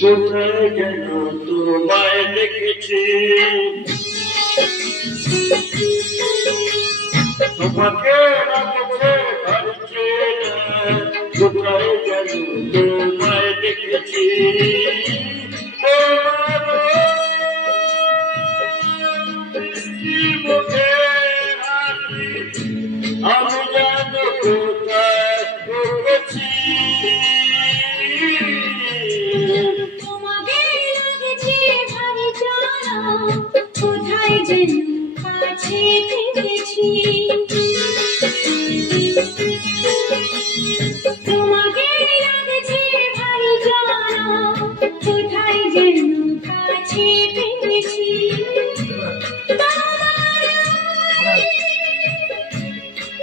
কোথায় যেন তোমায় দেখেছি, তোমাকে রাখছে ভাবছে না, কোথায় যেন তোমায় দেখেছি। আমি জানো কোথায় দেখেছি, কোথায় যেন কাছে পেয়েছি, তোমাকে লাগছে ভারী জানা, কোথায় যেন কাছে পেয়েছি।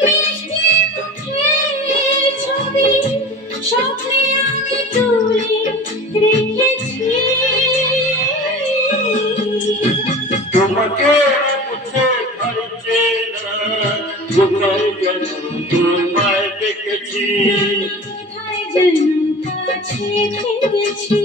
মিষ্টি মুখের ছবি স্বপ্নে আমি তুলে রেখেছি, তোমাকে রাখছে ভাবছে না, কোথায় যেন তোমায় দেখেছি, কোথায় যেন কাছে পেয়েছি।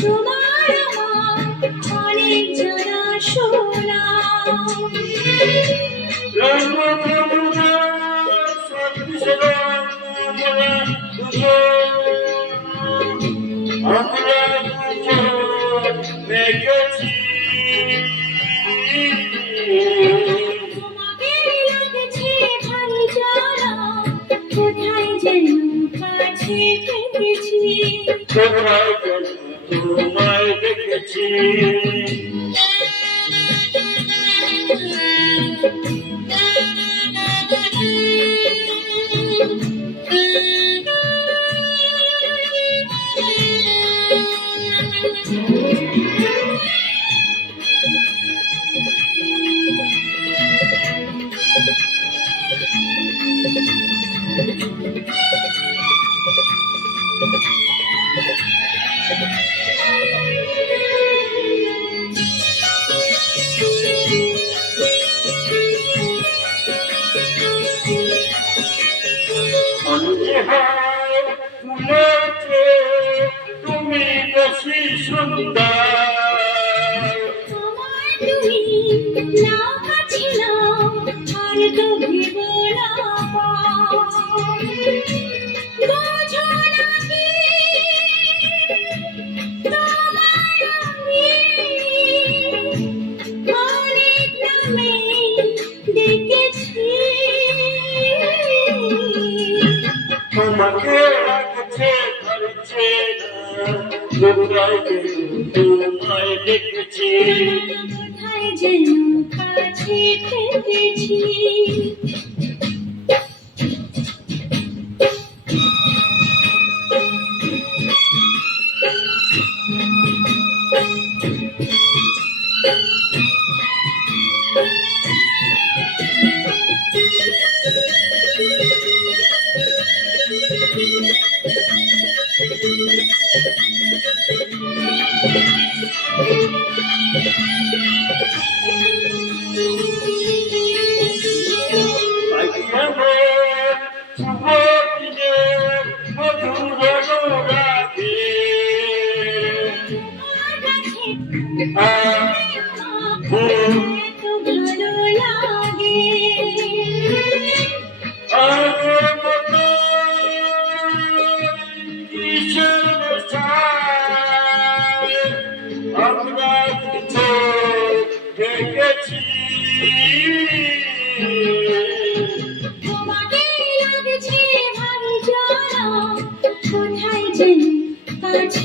তোমার আমার অনেক জানা শোনা, তোমাকে লাগছে ভারী জানা, কোথায় যেন কাছে পেয়েছি, কোথায় যেন তোমায় দেখেছি। তুমি বেশি সুন্দর, তোমার তুমি না কাছে না আর তো ভেব না, বোঝো নাকি তোমায় আমি অনেক নামে ডেকেছি, তোমাকে রাখছে ভাবছে না, কোথায় যেন তোমায় দেখেছি, কোথায় যেন কাছে পেয়েছি।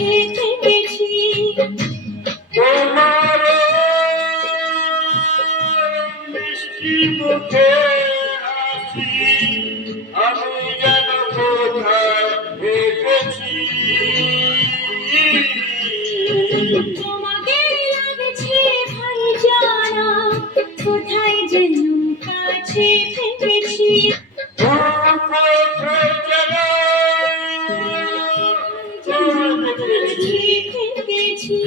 কাছে থেকেছি। তোমার মিষ্টি মুখে হাসি আমি যেন কোথায় দেখেছি। তোমাকে লাগছে ভাই জানা, কোথায় যেন কাছে থেকেছি। কোথায় যেন কাছে থেকেছি।